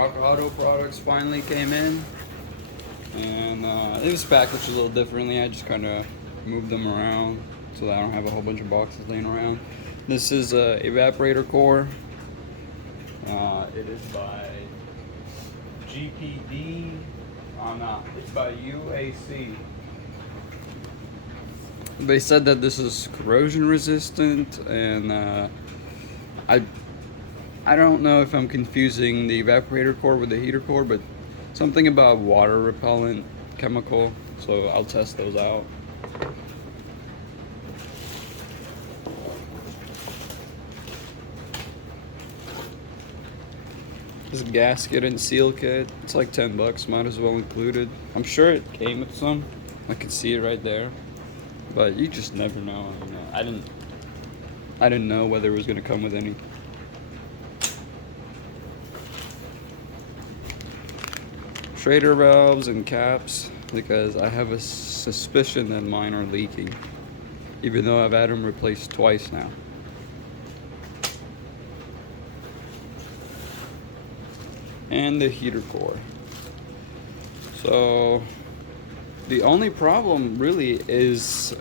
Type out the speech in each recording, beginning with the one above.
Rock Auto products finally came in, and it was packaged a little differently. I just kind of moved them around so that I don't have a whole bunch of boxes laying around. This is a evaporator core. It is by GPD. No, it's by UAC. They said that this is corrosion resistant, and I don't know if I'm confusing the evaporator core with the heater core, but something about water repellent chemical, so I'll test those out. This gasket and seal kit, it's like 10 bucks, might as well include it. I'm sure it came with some. I could see it right there. But you just never know. I didn't know whether it was gonna come with any. Schrader valves and caps, because I have a suspicion that mine are leaking, even though I've had them replaced twice now. And the heater core. So the only problem really is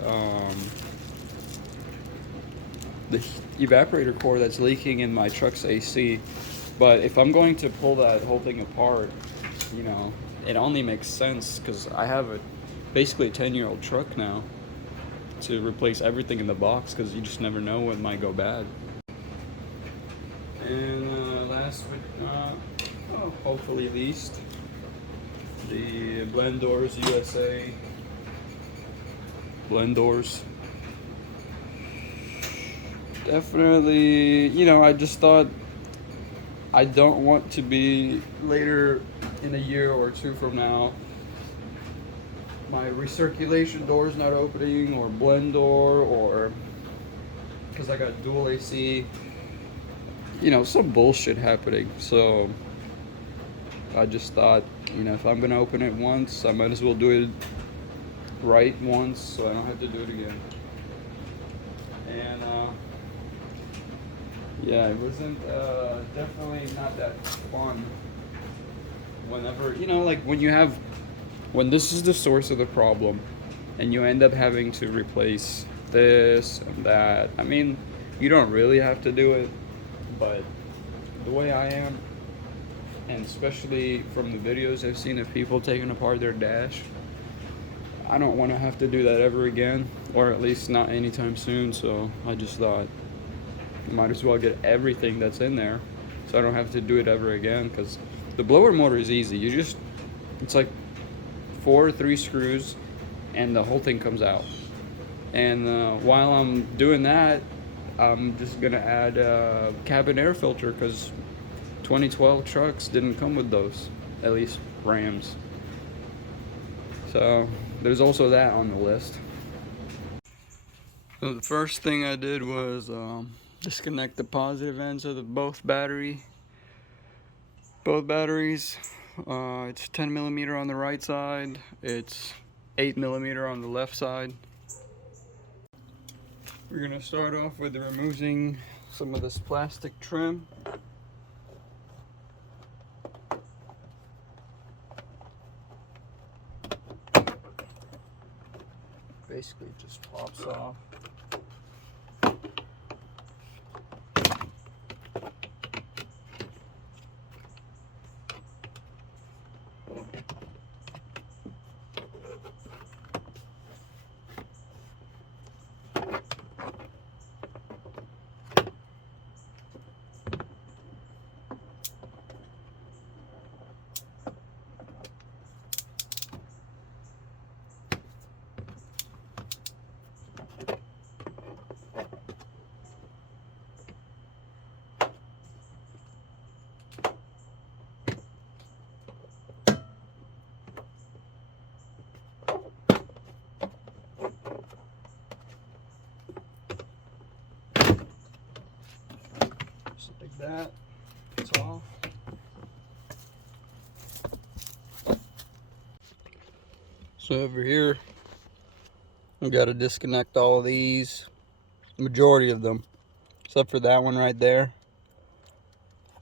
the evaporator core that's leaking in my truck's AC. But if I'm going to pull that whole thing apart, you know, it only makes sense because I have basically a 10-year-old truck now, to replace everything in the box, because you just never know when might go bad. And last but hopefully least, the blend doors USA blend doors. Definitely, you know, I just thought I don't want to be later in a year or two from now, my recirculation door is not opening, or blend door, or because I got dual AC, you know, some bullshit happening. So I just thought, you know, if I'm gonna open it once, I might as well do it right once, so I don't have to do it again. And yeah, it wasn't definitely not that fun. Whenever, you know, like when this is the source of the problem, and you end up having to replace this and that. I mean, you don't really have to do it, but the way I am, and especially from the videos I've seen of people taking apart their dash, I don't want to have to do that ever again, or at least not anytime soon. So I just thought I might as well get everything that's in there, so I don't have to do it ever again. Because the blower motor is easy. It's like 4 or 3 screws, and the whole thing comes out. And while I'm doing that, I'm just gonna add a cabin air filter, because 2012 trucks didn't come with those, at least Rams. So there's also that on the list. So the first thing I did was disconnect the positive ends of both batteries. It's 10 millimeter on the right side, it's 8 millimeter on the left side. We're gonna start off with removing some of this plastic trim. Basically it just pops off. Just like that, it's off. So over here, I've got to disconnect all of these, majority of them, except for that one right there.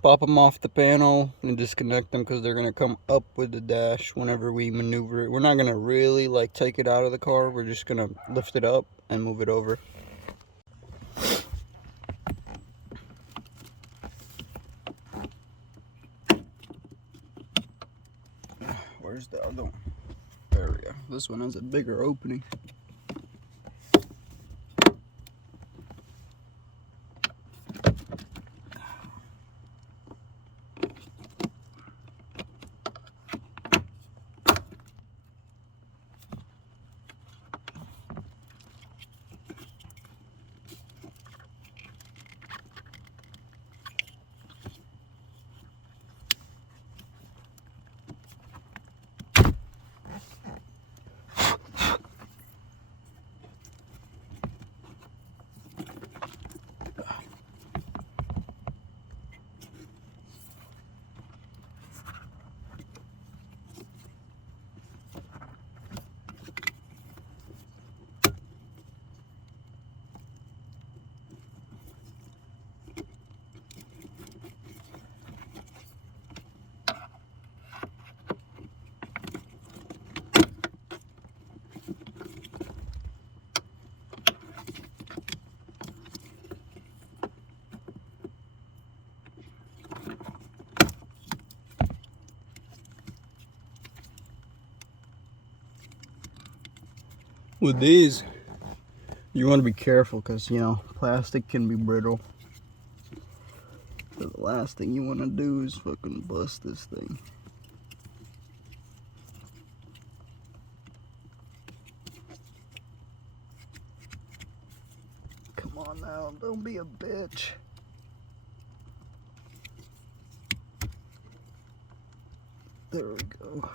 pop them off the panel and disconnect them because they're going to come up with the dash whenever we maneuver it. We're not going to really like take it out of the car. We're just going to lift it up and move it over. Where's the other one? There we go. This one has a bigger opening. With these, you want to be careful because, you know, plastic can be brittle. So the last thing you want to do is fucking bust this thing. Come on now, don't be a bitch. There we go.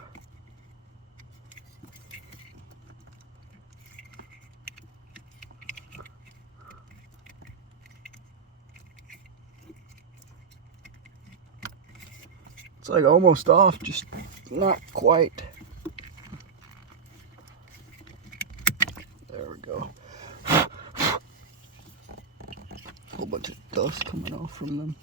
It's like almost off, just not quite. There we go. Whole bunch of dust coming off from them.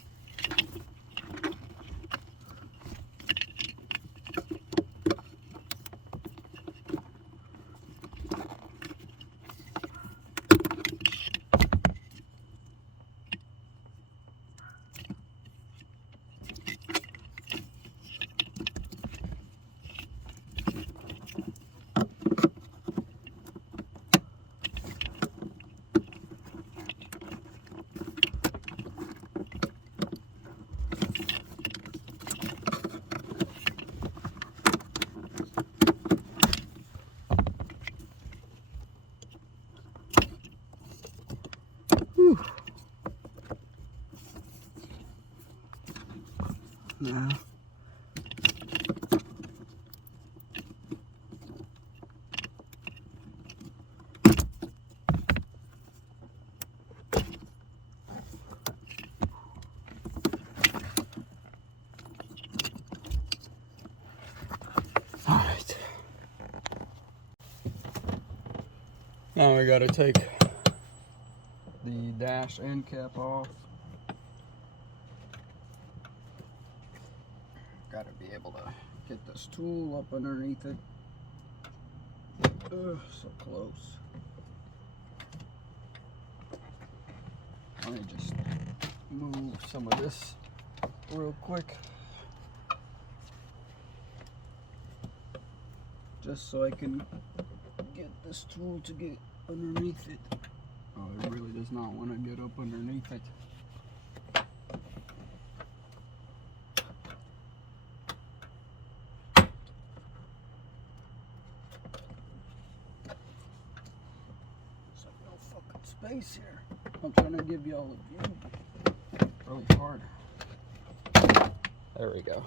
Now, all right. Now we got to take the dash end cap off. Got to be able to get this tool up underneath it. Ugh, so close. Let me just move some of this real quick. Just so I can get this tool to get underneath it. Oh, it really does not want to get up underneath it. Space here. I'm trying to give y'all a view really hard. There we go.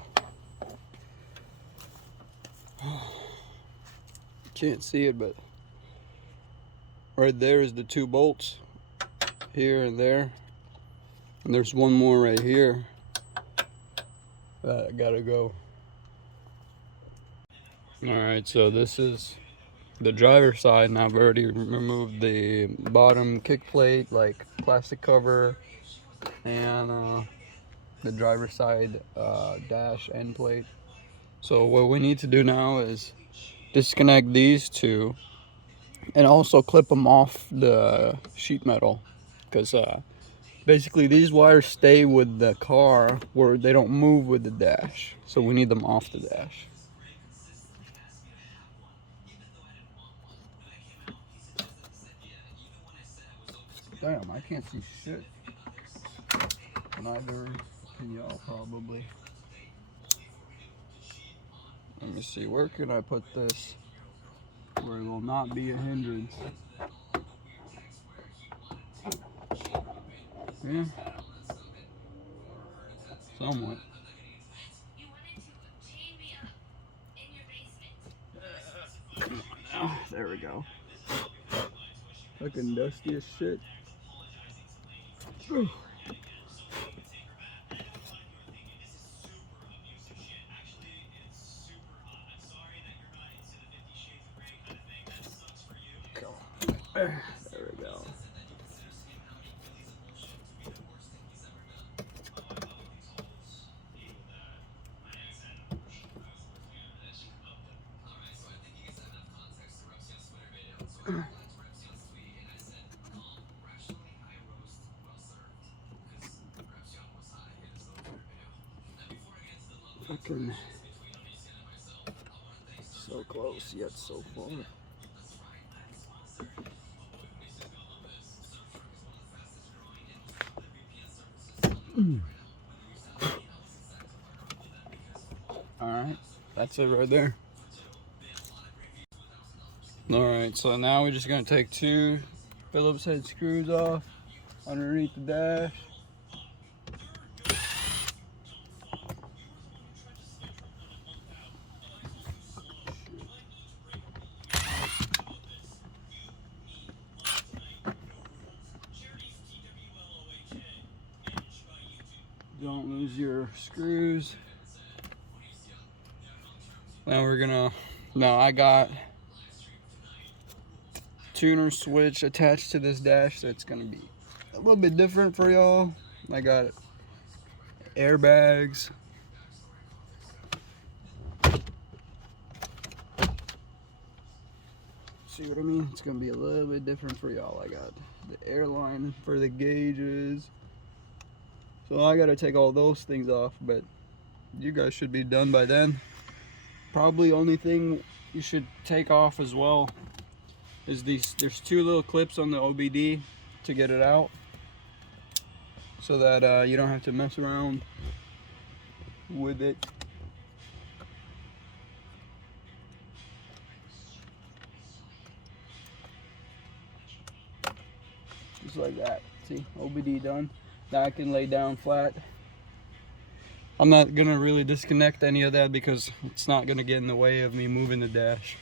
Can't see it, but right there is the two bolts here and there, and there's one more right here that gotta go. All right, so this is the driver's side, and I've already removed the bottom kick plate, like plastic cover, and the driver's side dash end plate. So what we need to do now is disconnect these two and also clip them off the sheet metal, because basically these wires stay with the car where they don't move with the dash, so we need them off the dash. Damn, I can't see shit. Neither can y'all probably. Let me see, where can I put this where it will not be a hindrance? Yeah, somewhat. Oh, there we go. Looking dusty as shit. Ooh. There we go. Fucking so close yet so far. Alright, that's it right there. Alright, so now we're just going to take two Phillips head screws off underneath the dash. Don't lose your screws. Now we're gonna, I got tuner switch attached to this dash that's gonna be a little bit different for y'all. I got airbags. See what I mean? It's gonna be a little bit different for y'all. I got the airline for the gauges. So I gotta take all those things off, but you guys should be done by then. Probably only thing you should take off as well is these. There's two little clips on the OBD to get it out, so that you don't have to mess around with it. Just like that. See, OBD done. Now I can lay down flat. I'm not gonna really disconnect any of that because it's not gonna get in the way of me moving the dash.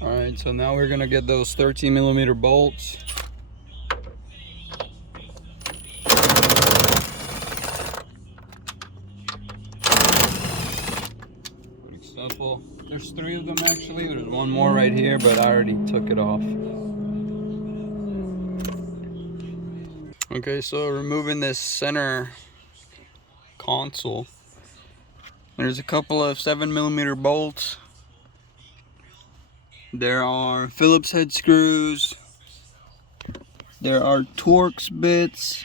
Alright, so now we're gonna get those 13mm bolts. Pretty simple. There's 3 of them actually. There's one more right here, but I already took it off. Okay, so removing this center console. There's a couple of 7mm bolts. There are Phillips head screws. There are Torx bits.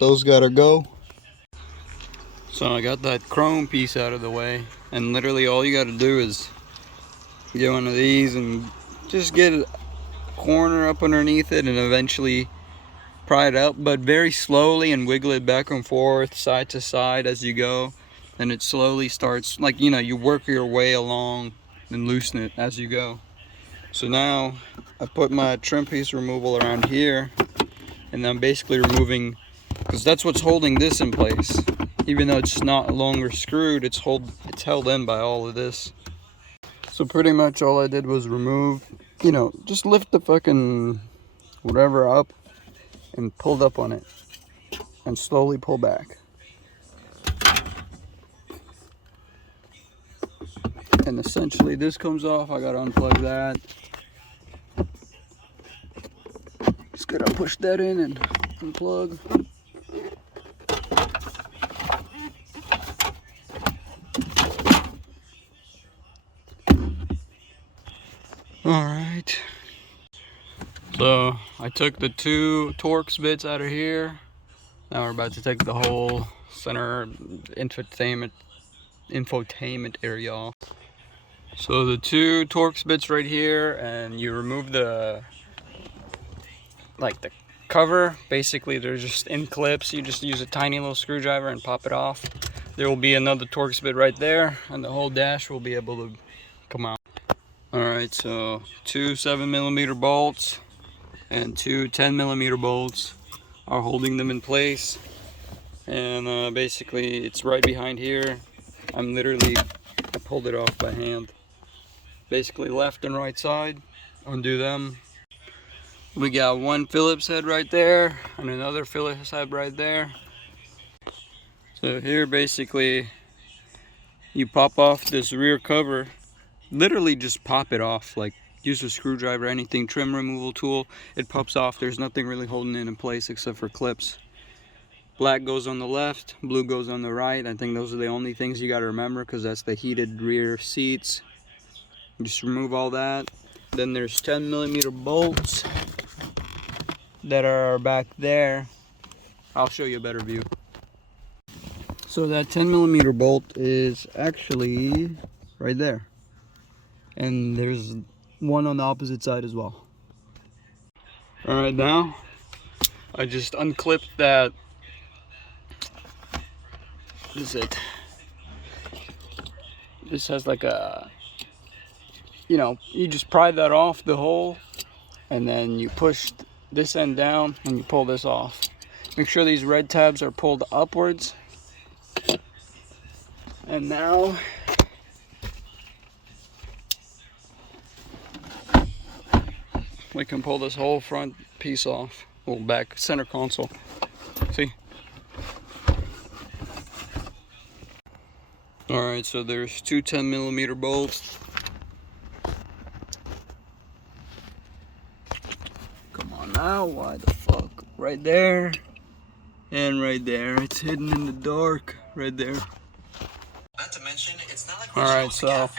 Those gotta go. So I got that chrome piece out of the way, and literally all you gotta do is get one of these and just get a corner up underneath it and eventually pry it up, but very slowly, and wiggle it back and forth, side to side as you go. And it slowly starts, like, you know, you work your way along and loosen it as you go. So now I put my trim piece removal around here, and I'm basically removing, because that's what's holding this in place. Even though it's not longer screwed, it's held in by all of this. So pretty much all I did was remove, you know, just lift the fucking whatever up and pulled up on it and slowly pull back. And essentially this comes off. I gotta unplug that. Just gotta push that in and unplug. Alright. So I took the 2 Torx bits out of here. Now we're about to take the whole center infotainment area off. So the 2 Torx bits right here, and you remove the the cover. Basically they're just in clips. You just use a tiny little screwdriver and pop it off. There will be another Torx bit right there, and the whole dash will be able to come out. Alright, so 2 7mm bolts and 2 10mm bolts are holding them in place. And basically it's right behind here. I pulled it off by hand. Basically left and right side, undo them. We got one Phillips head right there and another Phillips head right there. So here basically you pop off this rear cover. Literally just pop it off, like use a screwdriver, anything, trim removal tool. It pops off. There's nothing really holding it in place except for clips. Black goes on the left, blue goes on the right. I think those are the only things you got to remember, because that's the heated rear seats. Just remove all that. Then there's 10mm bolts that are back there. I'll show you a better view. So that 10mm bolt is actually right there. And there's one on the opposite side as well. Alright, now I just unclipped that. What is it? This has like a, you just pry that off the hole, and then you push this end down and you pull this off. Make sure these red tabs are pulled upwards. And now we can pull this whole front piece off. Well, back center console. See? Alright, so there's 2 10mm bolts. Come on now, why the fuck? Right there. And right there. It's hidden in the dark. Right there. Not to mention, it's not like alright, so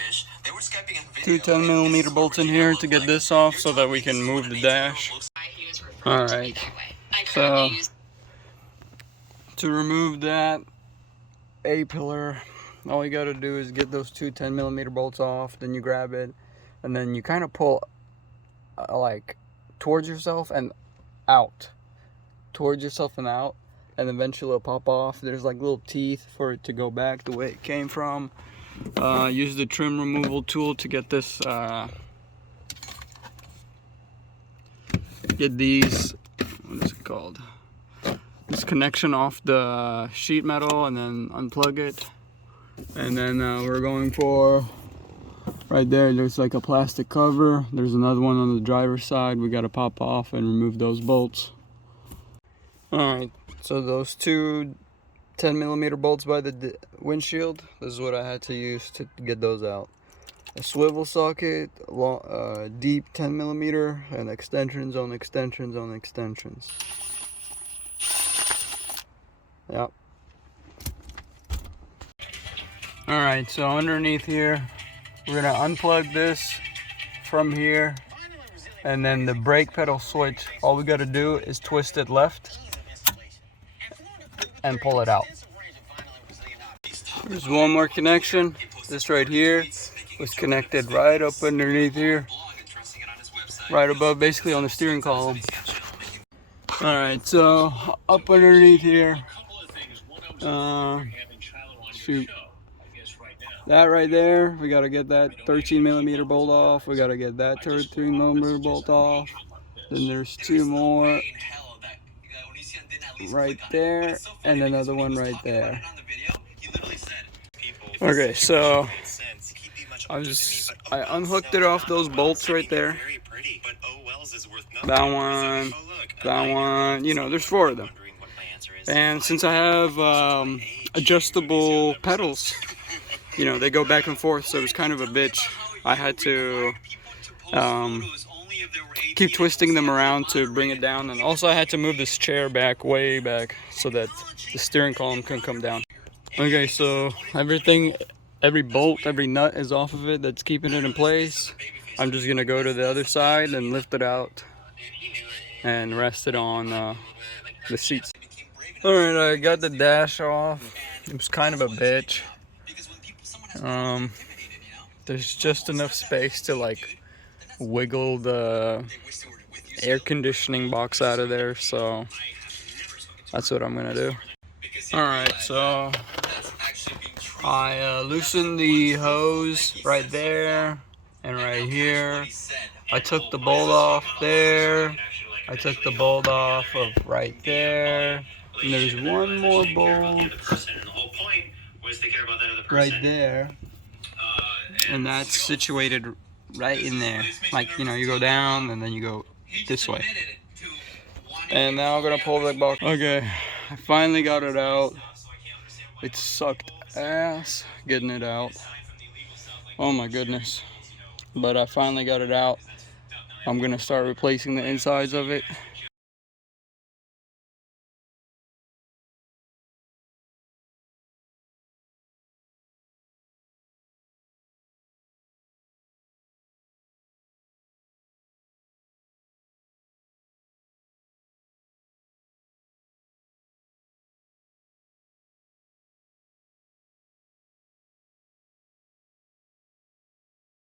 2 10mm bolts in here to get this off so that we can move the dash. Alright, so to remove that A-pillar, all you gotta do is get those 2 10mm bolts off, then you grab it, and then you kind of pull like towards yourself and out. Towards yourself and out, and eventually it'll pop off. There's like little teeth for it to go back the way it came from. Use the trim removal tool to get this, get these, what is it called? This connection off the sheet metal, and then unplug it. And then we're going for, right there's like a plastic cover. There's another one on the driver's side. We got to pop off and remove those bolts. Alright, so those 2 10mm bolts by the windshield, this is what I had to use to get those out. A swivel socket, deep 10mm, and extensions on extensions on extensions. Yep. Alright, so underneath here, we're going to unplug this from here, and then the brake pedal switch, all we got to do is twist it left and pull it out. There's one more connection. This right here was connected right up underneath here, right above, basically on the steering column. Alright, so up underneath here, shoot, that right there, we gotta get that 13mm bolt off. We gotta get that 13mm bolt off. Then there's 2 more right there, and another one right there. Okay, so I unhooked it off those bolts right there. That one, there's 4 of them. And since I have adjustable pedals, they go back and forth, so it was kind of a bitch. I had to keep twisting them around to bring it down, and also I had to move this chair back, way back, so that the steering column can come down. Okay, so every bolt, every nut is off of it that's keeping it in place. I'm just gonna go to the other side and lift it out and rest it on the seats. Alright, I got the dash off. It was kind of a bitch. There's just enough space to like wiggle the air conditioning box out of there, so that's what I'm gonna do. Alright, so I loosened the hose right there and right here. I took the bolt off there. I took the bolt off of right there. And there's one more bolt right there. And that's situated right in there. Like, you know, you go down and then you go this way. And now I'm gonna pull the box. Okay, I finally got it out. It sucked ass getting it out. Oh my goodness. But I finally got it out. I'm gonna start replacing the insides of it.